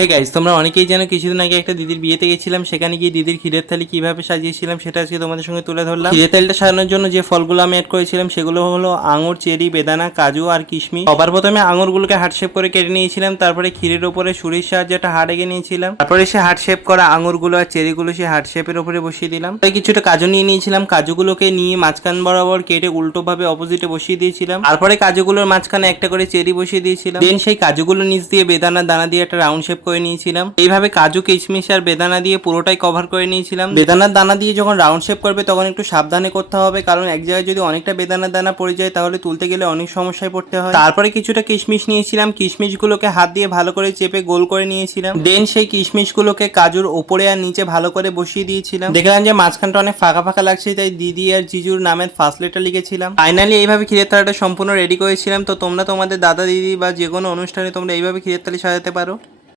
Hey guys, তোমরা অনেকেই জানো কিছুদিন আগে একটা দিদির বিয়েতে গেছিলাম। সেখানে গিয়ে দিদির ক্ষীরের থালি কিভাবে সাজিয়েছিলাম সেটা আজকে তোমাদের সঙ্গে তুলে ধরলাম। ক্ষীরের থালিটা সাজানোর জন্য যে ফলগুলো আমি অ্যাড করেছিলাম সেগুলো হলো আঙুর, চেরি, বেদানা, কাজু আর কিশমিশ। সবার প্রথমে আঙুরগুলোকে হার্ট শেপ করে কেটে নিয়েছিলাম। তারপরে ক্ষীরের উপরে ছুরির সাহায্যে একটা হাড় এঁকে নিয়েছিলাম। তারপরে সে হার্ট শেপ করা আঙুরগুলো আর চেরিগুলো সে হার্ট শেপের উপরে বসিয়ে দিলাম। তাই কিছুটা কাজু নিয়ে নিয়েছিলাম। কাজুগুলোকে নিয়ে মাঝখান বরাবর কেটে উল্টো ভাবে অপোজিটে বসিয়ে দিয়েছিলাম। তারপরে কাজুগুলোর মাঝখানে একটা করে চেরি বসিয়ে দিয়েছিলাম। দেন সেই কাজুগুলো নিচ দিয়ে বেদানা দানা দিয়ে একটা রাউন্ড শেপ করে নিয়েছিলাম। এইভাবে কাজু, কিশমিশ আর বেদানা দিয়ে পুরোটাই কভার করে নিয়েছিলাম। বেদানার দানা দিয়ে যখন রাউন্ড শেপ করবে তখন একটু সাবধানে করতে হবে, কারণ এক জায়গায় যদি অনেকটা বেদানার দানা পড়ে যায় তাহলে তুলতে গেলে অনেক সমস্যায় পড়তে হয়। তারপরে কিছুটা কিশমিশ নিয়েছিলাম। কিশমিশগুলোকে হাত দিয়ে ভালো করে চেপে গোল করে নিয়েছিলাম। দেন সেই কিশমিশগুলোকে কাজুর ওপরে আর নিচে ভালো করে বসিয়ে দিয়েছিলাম। দেখলাম যে মাঝখানটা অনেক ফাঁকা ফাঁকা লাগছে, তাই দিদি আর জিজুর নামের ফার্স্ট লেটার লিখেছিলাম। ফাইনালি এইভাবে ক্ষীরের থালাটা সম্পূর্ণ রেডি করেছিলাম। তো তোমরা তোমাদের দাদা, দিদি বা যে কোনো অনুষ্ঠানে তোমরা এইভাবে ক্ষীরের থালি সাজাতে পারো।